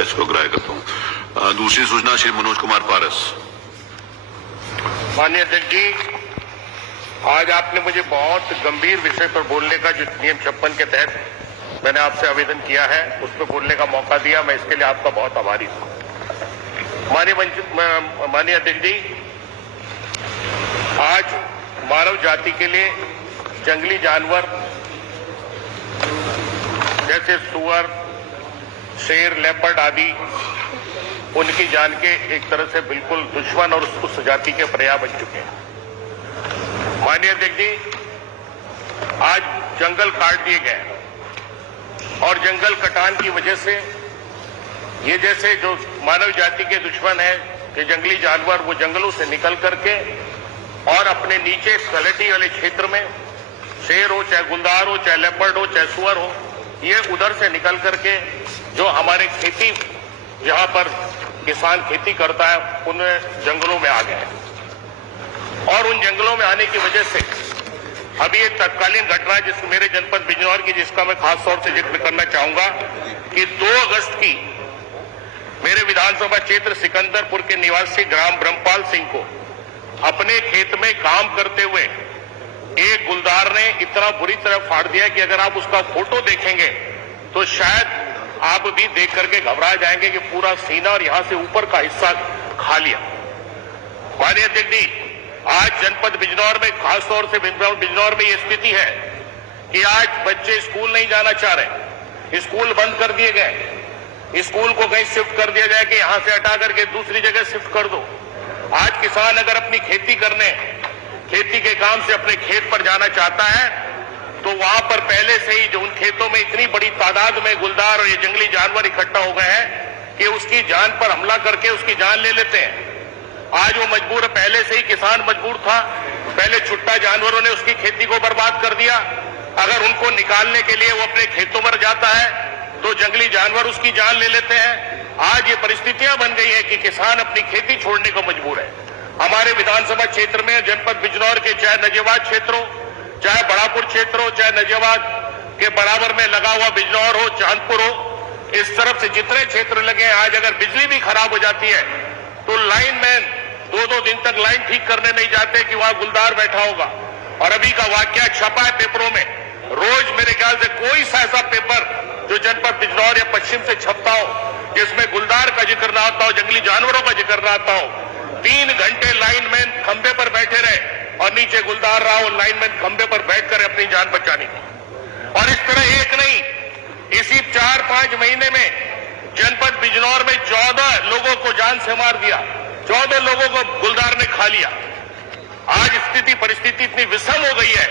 इसको ग्राह्य करता हूँ। दूसरी सूचना श्री मनोज कुमार पारस। माननीय अध्यक्ष जी, आज आपने मुझे बहुत गंभीर विषय पर बोलने का, जो नियम 56 के तहत मैंने आपसे आवेदन किया है, उस पर बोलने का मौका दिया। मैं इसके लिए आपका बहुत आभारी हूं। माननीय अध्यक्ष जी, आज मानव जाति के लिए जंगली जानवर जैसे सुअर, शेर, लेपर्ड आदि उनकी जान के एक तरह से बिल्कुल दुश्मन और उस जाति के पर्याय बन चुके हैं। माननीय अध्यक्ष जी, आज जंगल काट दिए गए और जंगल कटान की वजह से ये जैसे जो मानव जाति के दुश्मन है कि जंगली जानवर, वो जंगलों से निकल करके और अपने नीचे तलहटी वाले क्षेत्र में, शेर हो, चाहे गुलदार हो, चाहे लेपर्ड हो, चाहे सुअर हो, ये उधर से निकल करके जो हमारे खेती, जहां पर किसान खेती करता है, उन जंगलों में आ गए हैं। और उन जंगलों में आने की वजह से अभी एक तत्कालीन घटना जिस मेरे जनपद बिजनौर की, जिसका मैं खास तौर से जिक्र करना चाहूंगा कि 2 अगस्त की मेरे विधानसभा क्षेत्र सिकंदरपुर के निवासी ग्राम ब्रह्मपाल सिंह को अपने खेत में काम करते हुए एक गुलदार ने इतना बुरी तरह फाड़ दिया कि अगर आप उसका फोटो देखेंगे तो शायद आप भी देख करके घबरा जाएंगे कि पूरा सीना और यहां से ऊपर का हिस्सा खा लिया। माननीय अध्यक्ष जी, आज जनपद बिजनौर में, खासतौर से बिजनौर में ये स्थिति है कि आज बच्चे स्कूल नहीं जाना चाह रहे, स्कूल बंद कर दिए गए। स्कूल को कहीं शिफ्ट कर दिया जाए कि यहां से हटा करके दूसरी जगह शिफ्ट कर दो। आज किसान अगर अपनी खेती करने, खेती के काम से अपने खेत पर जाना चाहता है तो वहां पर पहले से ही जो उन खेतों में इतनी बड़ी तादाद में गुलदार और ये जंगली जानवर इकट्ठा हो गए हैं कि उसकी जान पर हमला करके उसकी जान ले लेते हैं। आज वो मजबूर, पहले से ही किसान मजबूर था, पहले छुट्टा जानवरों ने उसकी खेती को बर्बाद कर दिया। अगर उनको निकालने के लिए वो अपने खेतों में जाता है तो जंगली जानवर उसकी जान ले लेते हैं। आज ये परिस्थितियां बन गई है कि किसान अपनी खेती छोड़ने को मजबूर है। हमारे विधानसभा क्षेत्र में जनपद बिजनौर के चाहे नजेबाद क्षेत्र हो, चाहे बड़ापुर क्षेत्र हो, चाहे नजेबाद के बराबर में लगा हुआ बिजनौर हो, चांदपुर हो, इस तरफ से जितने क्षेत्र लगे हैं, आज अगर बिजली भी खराब हो जाती है तो लाइनमैन 2-2 दिन तक लाइन ठीक करने नहीं जाते कि वहां गुलदार बैठा होगा। और अभी का वाकया छपा है पेपरों में, रोज मेरे ख्याल से कोई सा ऐसा पेपर जो जनपद बिजनौर या पश्चिम से छपता हो जिसमें गुलदार का जिक्र ना आता हो, जंगली जानवरों का जिक्र ना आता हो। 3 घंटे लाइनमैन खंबे पर बैठे रहे और नीचे गुलदार रहा और लाइनमैन खंबे पर बैठकर अपनी जान बचानी थी। और इस तरह एक नहीं, इसी 4-5 महीने में जनपद बिजनौर में 14 लोगों को जान से मार दिया, 14 लोगों को गुलदार ने खा लिया। आज स्थिति, परिस्थिति इतनी विषम हो गई है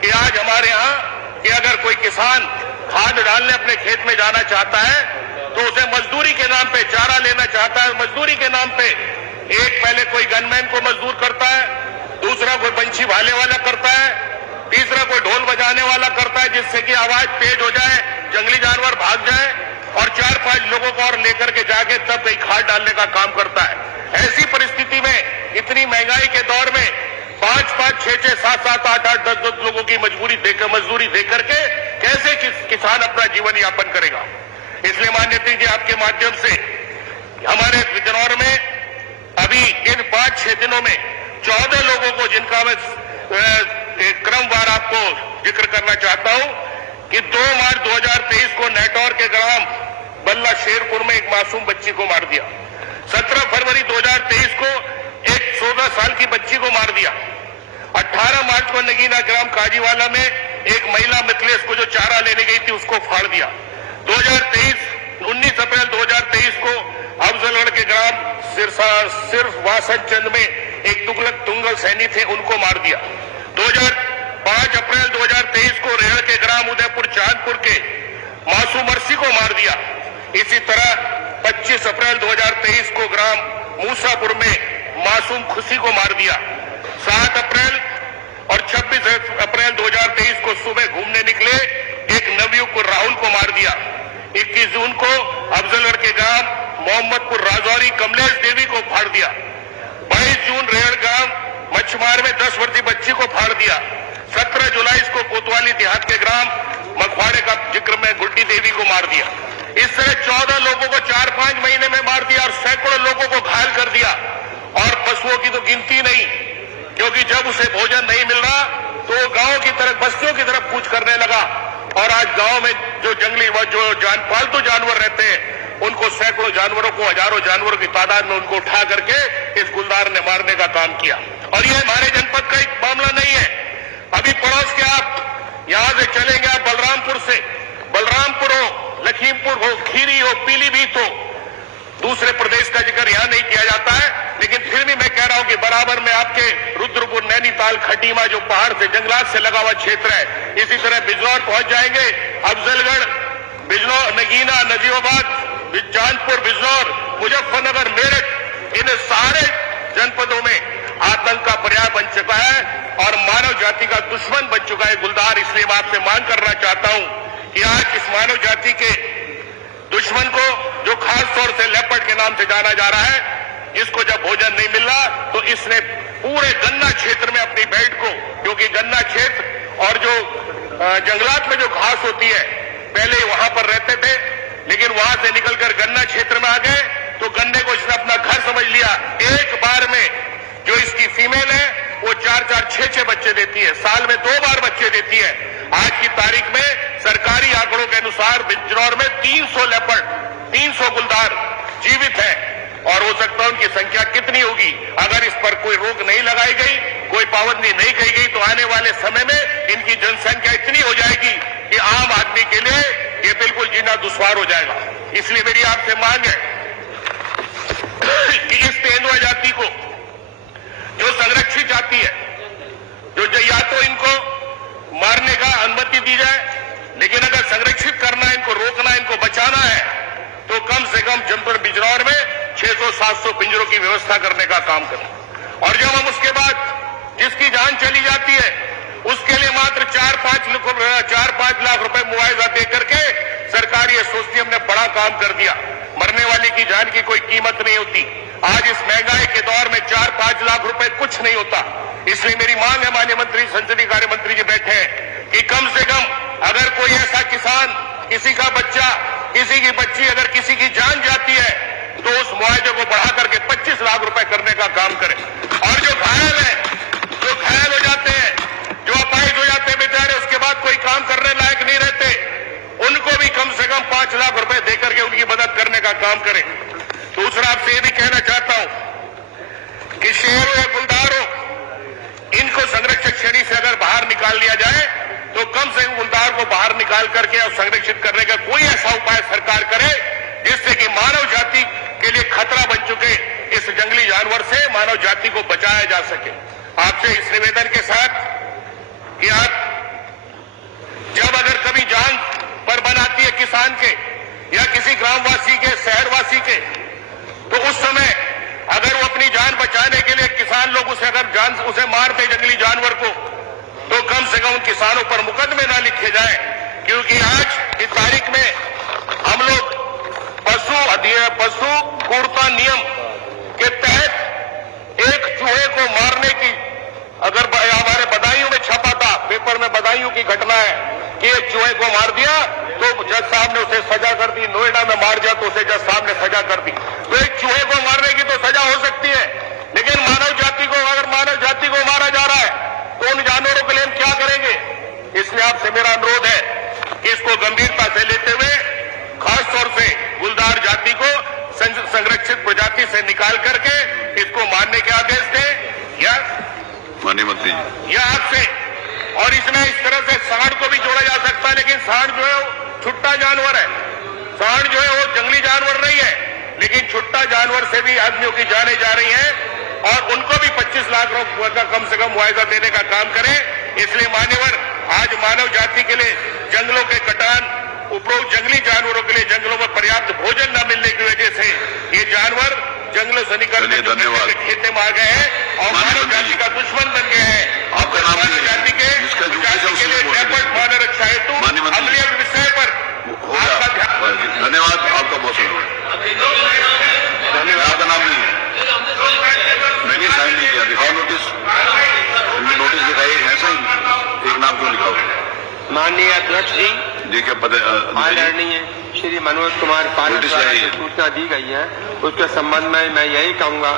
कि आज हमारे यहां कि अगर कोई किसान खाद डालने अपने खेत में जाना चाहता है तो उसे मजदूरी के नाम पे, चारा लेना चाहता है, मजदूरी के नाम पे एक पहले कोई गनमैन को मजदूर करता है, दूसरा कोई पंछी भाले वाला करता है, तीसरा कोई ढोल बजाने वाला करता है जिससे कि आवाज तेज हो जाए, जंगली जानवर भाग जाए, और 4-5 लोगों को और लेकर के जाके तब कहीं खाद डालने का काम करता है। ऐसी परिस्थिति में, इतनी महंगाई के दौर में 5-5, 6-6, 7-7, 8-8, 10-10 लोगों की मजदूरी देकर के कैसे किसान अपना जीवन यापन करेगा। इसलिए माननीय अध्यक्ष जी, आपके माध्यम से हमारे बिजनौर में अभी इन 5-6 दिनों में 14 लोगों को, जिनका मैं क्रमवार आपको जिक्र करना चाहता हूं कि 2 मार्च 2023 को नेटौर के ग्राम बल्ला शेरपुर में एक मासूम बच्ची को मार दिया। 17 फरवरी 2023 को एक 14 साल की बच्ची को मार दिया। 18 मार्च को नगीना ग्राम काजीवाला में एक महिला मिथिलेश को जो चारा लेने गई थी उसको फाड़ दिया। 19 अप्रैल 2023 को अफजलगढ़ के ग्राम सिर्फ वासनचंद में एक तुगलक तुंगल सैनी थे, उनको मार दिया। 5 अप्रैल 2023 को रेहड़ के ग्राम उदयपुर चांदपुर के मासूम मरसी को मार दिया। इसी तरह 25 अप्रैल 2023 को ग्राम मूसापुर में मासूम खुशी को मार दिया। 7 अप्रैल और 26 अप्रैल 2023 को सुबह घूमने निकले एक नवयुवक को राहुल को मार दिया। 21 जून को अफजलगढ़ के ग्राम मोहम्मदपुर राजौरी कमलेश देवी को फाड़ दिया। 22 जून रेहड़ गांव मछमार में 10 वर्षीय बच्ची को फाड़ दिया। 17 जुलाई को कोतवाली देहात के ग्राम मखवाड़े का जिक्र में गुड्डी देवी को मार दिया। इस तरह 14 लोगों को 4-5 महीने में मार दिया और सैकड़ों लोगों को घायल कर दिया। और पशुओं की तो गिनती नहीं, क्योंकि जब उसे भोजन नहीं मिल रहा तो वो गांव की तरफ, बस्तियों की तरफ कूच करने लगा। और आज गांव में जो जंगली जो पालतू जानवर रहते हैं, उनको सैकड़ों जानवरों को, हजारों जानवरों की तादाद में उनको उठा करके इस गुलदार ने मारने का काम किया। और ये हमारे जनपद का एक मामला नहीं है। अभी पड़ोस के आप यहां से चलेंगे, आप बलरामपुर से, बलरामपुर हो, लखीमपुर हो, खीरी हो, पीलीभीत हो, दूसरे प्रदेश का जिक्र यहां नहीं किया जाता है, लेकिन फिर भी मैं कह रहा हूं कि बराबर में आपके रुद्रपुर, नैनीताल, खटीमा जो पहाड़ से, जंगलात से लगा हुआ क्षेत्र है, इसी तरह बिजनौर पहुंच जाएंगे, अफजलगढ़, बिजनौर, नगीना, नजीबाबाद, चांदपुर, बिजनौर, मुजफ्फरनगर, मेरठ, इन सारे जनपदों में आतंक का पर्याय बन चुका है और मानव जाति का दुश्मन बन चुका है गुलदार। इसलिए मैं आपसे मांग करना चाहता हूं कि आज इस मानव जाति के दुश्मन को, जो खास तौर से लेपर्ड के नाम से जाना जा रहा है, इसको जब भोजन नहीं मिल रहा तो इसने पूरे गन्ना क्षेत्र में अपनी बेल्ट को, क्योंकि गन्ना क्षेत्र और जो जंगलात में जो घास होती है, पहले वहां पर रहते थे, लेकिन वहां से निकलकर गन्ना क्षेत्र में आ गए तो गन्ने को इसने अपना घर समझ लिया। एक बार में जो इसकी फीमेल है वो 4-4, 6-6 बच्चे देती है, साल में 2 बार बच्चे देती है। आज की तारीख में सरकारी आंकड़ों के अनुसार बिजनौर में 300 लेपर्ड, 300 गुलदार जीवित है। और हो सकता है उनकी संख्या कितनी होगी, अगर इस पर कोई रोक नहीं लगाई गई, कोई पाबंदी नहीं की गई, तो आने वाले समय में इनकी जनसंख्या इतनी हो जाएगी कि आम आदमी के लिए ये बिल्कुल जीना दुश्वार हो जाएगा। इसलिए मेरी आपसे मांग है कि इस तेंदुआ जाति को, जो संरक्षित जाति है, जो या तो इनको मारने का अनुमति दी जाए, लेकिन अगर संरक्षित करना है, इनको रोकना, इनको बचाना है, तो कम से कम जनपद बिजनौर में 600-700 पिंजरों की व्यवस्था करने का काम करें। और जब हम उसके बाद जिसकी जान चली जाती है उसके लिए मात्र 4-5 लाख रुपए मुआवजा दे करके सरकार ये सोचती है हमने बड़ा काम कर दिया। मरने वाले की जान की कोई कीमत नहीं होती। आज इस महंगाई के दौर में 4-5 लाख रुपए कुछ नहीं होता। इसलिए मेरी मांग है, माननीय मंत्री, संसदीय कार्य मंत्री जी बैठे हैं, कि कम से कम अगर कोई ऐसा किसान, किसी का बच्चा, किसी की बच्ची, अगर किसी की जान जाती है तो उस मुआवजे को बढ़ा करके 25 लाख रुपए करने का काम करें। और जो घायल है, जो घायल हो जाते हैं, जो अपाहिज हो जाते हैं बेचारे, उसके बाद कोई काम करने लायक नहीं रहते, उनको भी कम से कम 5 लाख रुपए देकर के उनकी मदद करने का काम करें। दूसरा आपसे ये भी कहना चाहता हूं कि शेरों या गुलदारों, इनको संरक्षक श्रेणी से अगर बाहर निकाल लिया जाए तो कम से कम गुलदार को बाहर निकाल करके और संरक्षित करने का कोई ऐसा उपाय सरकार करे जिससे कि मानव जाति के लिए खतरा बन चुके इस जंगली जानवर से मानव जाति को बचाया जा सके। आपसे इस निवेदन के साथ कि आप जब अगर कभी जान पर बनाती है किसान के या किसी ग्रामवासी के, शहरवासी के, तो उस समय अगर वो अपनी जान बचाने के लिए किसान लोग उसे मार दे जंगली जानवर को, तो कम से कम उन किसानों पर मुकदमे ना लिखे जाए। क्योंकि आज की तारीख में हम लोग पशु क्रूरता नियम के तहत एक चूहे को मारने की, अगर हमारे बदायूं में छपा था, पेपर में बदायूं की घटना है कि एक चूहे को मार दिया तो जज साहब ने उसे सजा कर दी। नोएडा में मार दिया तो उसे जज साहब ने सजा कर दी। तो एक चूहे को मारने की तो सजा हो सकती है, लेकिन मानव जाति को, अगर मानव जाति को मारा जा रहा है तो उन जानवरों के लिए हम क्या करेंगे? इसलिए आपसे मेरा अनुरोध है कि इसको गंभीरता से लेते हुए खासतौर से गुलदार जाति को संरक्षित प्रजाति से निकाल करके इसको मारने के आदेश दें या माननीय मंत्री जी, या आपसे। और इसमें इस तरह से सांड को भी जोड़ा जा सकता है, लेकिन सांड जो है वो छुट्टा जानवर है। सांड जो है वो जंगली जानवर नहीं है, लेकिन छुट्टा जानवर से भी आदमियों की जानें जा रही हैं और उनको भी 25 लाख रुपए का कम से कम मुआवजा देने का काम करें। इसलिए मान्यवर, आज मानव जाति के लिए जंगलों के कटान, उपरोक्त जंगली जानवरों के लिए जंगलों में पर्याप्त भोजन न मिलने की वजह से ये जानवर जंगलों से निकलने खेते में आ गए हैं और मानव जाति का दुश्मन बन गए हैं। आपका नाम मानव जाति के लिए लेपर्ड मानव रक्षा हेतु अमले विषय पर आपका ध्यान। धन्यवाद, आपका बहुत धन्यवाद। आपका नाम नहीं है, मैंने साइन नहीं किया, दिखाओ नोटिस, नोटिस दिखाइए, ऐसा ही एक नाम क्यों लिखा हो? माननीय अध्यक्ष जी, देखिए आदरणीय श्री मनोज कुमार पारिक द्वारा जो सूचना दी गई है उसके संबंध में मैं यही कहूँगा,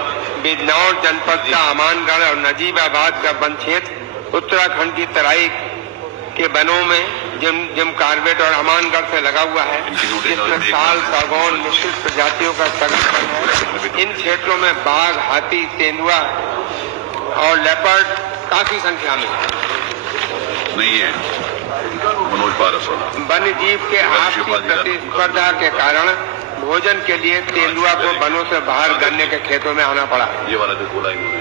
बिजनौर जनपद का अमानगढ़ और नजीबाबाद का वन क्षेत्र उत्तराखंड की तराई के वनों में जिम कार्बेट और अमानगढ़ से लगा हुआ है, जिसमें साल, सागौन, मिश्रित प्रजातियों का सघन वन है। इन क्षेत्रों में बाघ, हाथी, तेंदुआ और लेपर्ड काफी संख्या में नहीं है। मनोज पारस वन्य जीव के आपसी प्रतिस्पर्धा के कारण भोजन के लिए तेंदुआ को वनों से बाहर गन्ने के खेतों में आना पड़ा। ये वाला जो बोला इन्होंने,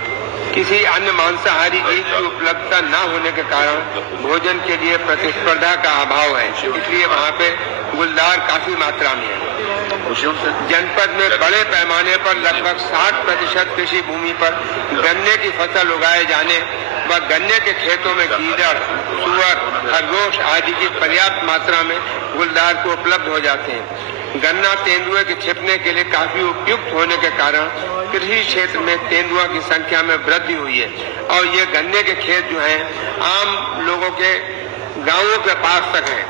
किसी अन्य मांसाहारी जीव की उपलब्धता न होने के कारण भोजन के लिए प्रतिस्पर्धा का अभाव है, इसलिए वहाँ पे गुलदार काफी मात्रा में है। जनपद में बड़े पैमाने पर लगभग 60% कृषि भूमि पर गन्ने की फसल उगाए जाने व गन्ने के खेतों में गीदड़, सुअर, खरगोश आदि की पर्याप्त मात्रा में गुलदार को उपलब्ध हो जाते हैं। गन्ना तेंदुए के छिपने के लिए काफी उपयुक्त होने के कारण कृषि क्षेत्र में तेंदुआ की संख्या में वृद्धि हुई है और ये गन्ने के खेत जो हैं आम लोगों के गांवों के पास तक हैं।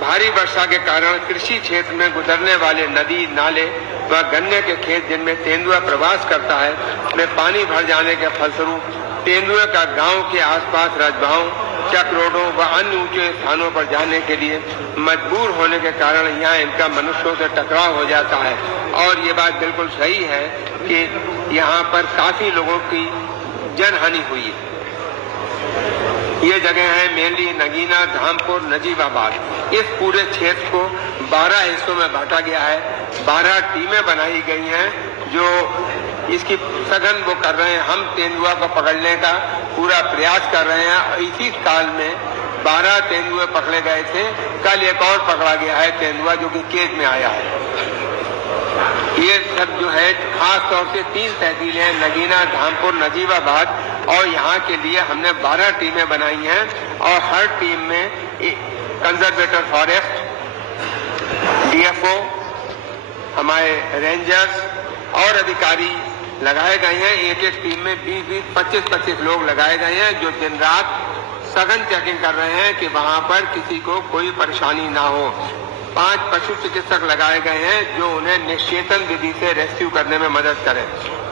भारी वर्षा के कारण कृषि क्षेत्र में गुजरने वाले नदी, नाले व गन्ने के खेत जिनमें तेंदुआ प्रवास करता है में पानी भर जाने के फलस्वरूप तेंदुए का गांव के आसपास रजबाओं, चक रोडों व अन्य ऊंचे स्थानों पर जाने के लिए मजबूर होने के कारण यहाँ इनका मनुष्यों से टकराव हो जाता है। और ये बात बिल्कुल सही है कि यहाँ पर काफी लोगों की जनहानि हुई है। ये जगह है मेनली नगीना, धामपुर, नजीबाबाद। इस पूरे क्षेत्र को 12 हिस्सों में बांटा गया है। 12 टीमें बनाई गई हैं जो इसकी सघन वो कर रहे हैं। हम तेंदुआ को पकड़ने का पूरा प्रयास कर रहे हैं। इसी साल में 12 तेंदुए पकड़े गए थे। कल एक और पकड़ा गया है तेंदुआ जो कि केज में आया है। ये सब जो है खास तौर से 3 तहसीलें हैं, नगीना, धामपुर, नजीबाबाद, और यहाँ के लिए हमने 12 टीमें बनाई हैं और हर टीम में कंजर्वेटर फॉरेस्ट, डीएफओ, हमारे रेंजर्स और अधिकारी लगाए गए हैं। एक टीम में 20-20, 25-25 लोग लगाए गए हैं जो दिन रात सघन चेकिंग कर रहे हैं कि वहाँ पर किसी को कोई परेशानी ना हो। 5 पशु चिकित्सक लगाए गए हैं जो उन्हें निश्चेतन विधि से रेस्क्यू करने में मदद करें।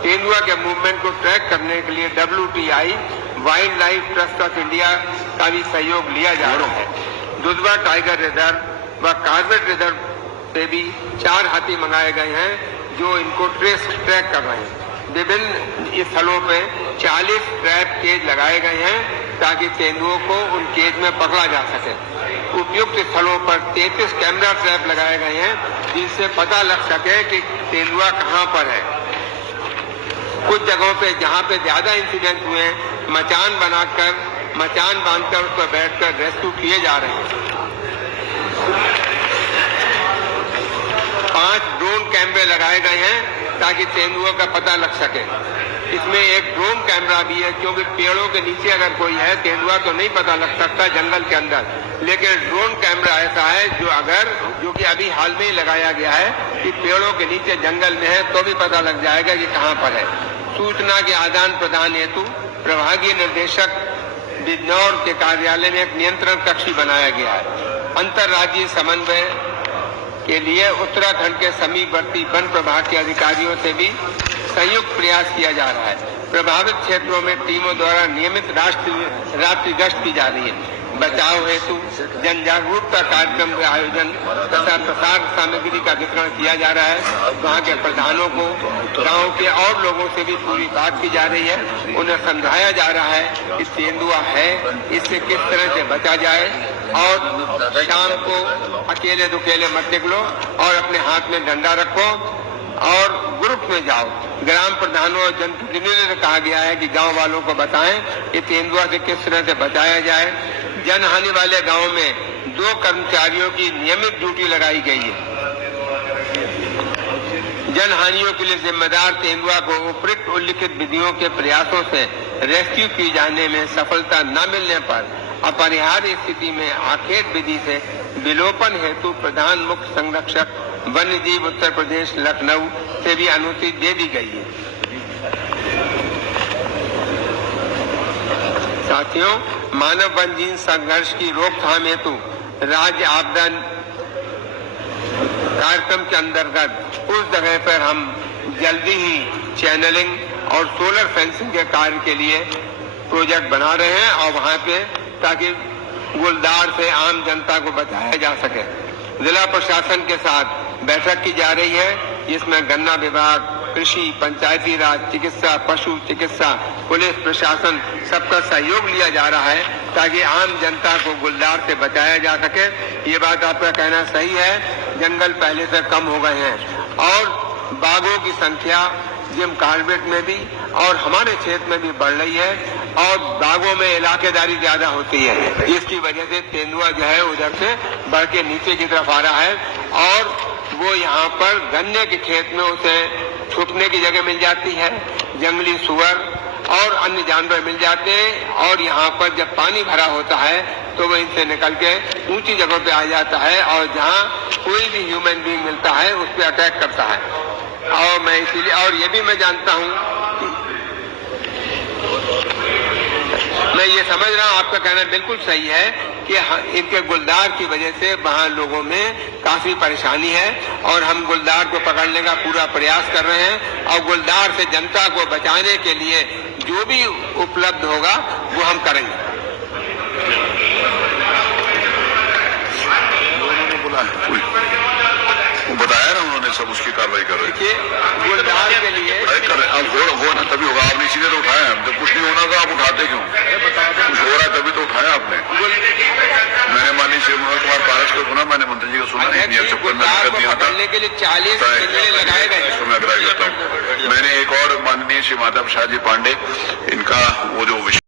तेंदुआ के मूवमेंट को ट्रैक करने के लिए WTI, wild life trust of India का भी सहयोग लिया जा रहा है। दुधवा टाइगर रिजर्व व कार्बेट रिजर्व से भी 4 हाथी मंगाए गए हैं जो इनको ट्रैक कर रहे हैं। विभिन्न स्थलों पे 40 ट्रैप केज लगाए गए हैं ताकि तेंदुओं को उन केज में पकड़ा जा सके। उपयुक्त स्थलों पर 33 कैमरा ट्रैप लगाए गए हैं जिनसे पता लग सके कि तेंदुआ कहाँ पर है। कुछ जगहों पे जहाँ पे ज्यादा इंसिडेंट हुए हैं मचान बांधकर उस पर बैठकर रेस्क्यू किए जा रहे हैं। 5 ड्रोन कैमरे लगाए गए हैं ताकि तेंदुओं का पता लग सके। इसमें एक ड्रोन कैमरा भी है क्योंकि पेड़ों के नीचे अगर कोई है तेंदुआ तो नहीं पता लग सकता जंगल के अंदर, लेकिन ड्रोन कैमरा ऐसा है जो कि अभी हाल में ही लगाया गया है कि पेड़ों के नीचे जंगल में है तो भी पता लग जाएगा कि कहाँ पर है। सूचना के आदान प्रदान हेतु प्रभागीय निर्देशक बिजनौर के कार्यालय में एक नियंत्रण कक्ष बनाया गया है। अंतर्राज्यीय समन्वय के लिए उत्तराखंड के समीपवर्ती वन प्रभाग के अधिकारियों से भी संयुक्त प्रयास किया जा रहा है। प्रभावित क्षेत्रों में टीमों द्वारा नियमित रात्रि गश्त की जा रही है। बचाव हेतु जन जागरूकता कार्यक्रम का आयोजन तथा प्रसार सामग्री का वितरण किया जा रहा है। वहाँ के प्रधानों को गांव के और लोगों से भी पूरी बात की जा रही है। उन्हें समझाया जा रहा है कि तेंदुआ है, इससे किस तरह से बचा जाए और शाम को अकेले दुकेले मत निकलो और अपने हाथ में डंडा रखो और ग्रुप में जाओ। ग्राम प्रधानों और जनप्रतिनिधियों से कहा गया है कि गांव वालों को बताएं कि तेंदुआ से किस तरह से बचाया जाए। जनहानि वाले गांव में 2 कर्मचारियों की नियमित ड्यूटी लगाई गई है। जनहानियों के लिए जिम्मेदार तेंदुआ को उपरोक्त उल्लिखित विधियों के प्रयासों से रेस्क्यू किए जाने में सफलता न मिलने पर अपरिहार्य स्थिति में आखेट विधि से विलोपन हेतु प्रधान मुख्य संरक्षक वन्य जीव उत्तर प्रदेश लखनऊ से भी अनुमति दे दी गई है। साथियों, मानव वन्य जीव संघर्ष की रोकथाम हेतु राज्य आपदा कार्यक्रम के अंतर्गत उस जगह पर हम जल्दी ही चैनलिंग और सोलर फेंसिंग के कार्य के लिए प्रोजेक्ट बना रहे हैं और वहां पे ताकि गुलदार से आम जनता को बचाया जा सके। जिला प्रशासन के साथ बैठक की जा रही है जिसमें गन्ना विभाग, कृषि, पंचायती राज, चिकित्सा, पशु चिकित्सा, पुलिस प्रशासन सबका सहयोग लिया जा रहा है ताकि आम जनता को गुलदार से बचाया जा सके। ये बात आपका कहना सही है, जंगल पहले से कम हो गए हैं और बाघों की संख्या जिम कार्बेट में भी और हमारे क्षेत्र में भी बढ़ रही है और बाघों में इलाकेदारी ज्यादा होती है। इसकी वजह से तेंदुआ जो है उधर से बढ़ के नीचे की तरफ आ रहा है और वो यहाँ पर गन्ने के खेत में उसे छुपने की जगह मिल जाती है, जंगली सुअर और अन्य जानवर मिल जाते हैं और यहाँ पर जब पानी भरा होता है तो वो इनसे निकल के ऊंची जगहों पे आ जाता है और जहाँ कोई भी ह्यूमन बीइंग मिलता है उस पर अटैक करता है। और मैं इसीलिए और ये भी मैं जानता हूँ कि मैं ये समझ रहा हूँ, आपका कहना बिल्कुल सही है कि इनके गुलदार की वजह से वहाँ लोगों में काफी परेशानी है और हम गुलदार को पकड़ने का पूरा प्रयास कर रहे हैं और गुलदार से जनता को बचाने के लिए जो भी उपलब्ध होगा वो हम करेंगे। बताया ना उन्होंने, सब उसकी कार्रवाई कर रहे हैं। गुलदार के लिए कर रहे अब हो ना तभी होगा, आपने इसीलिए तो उठाया। जब कुछ नहीं होना था आप उठाते क्यों? कुछ हो रहा है तभी तो उठाया आपने। मैंने माननीय श्री मनोज कुमार पारस को सुना, मैंने मंत्री जी को सुना, गुलदार को पकड़ने के लिए 40 पिंजरे लगाए गए। इसको मैं अग्रह करता हूँ। मैंने एक और माननीय श्री माधव शाह जी पांडे, इनका वो जो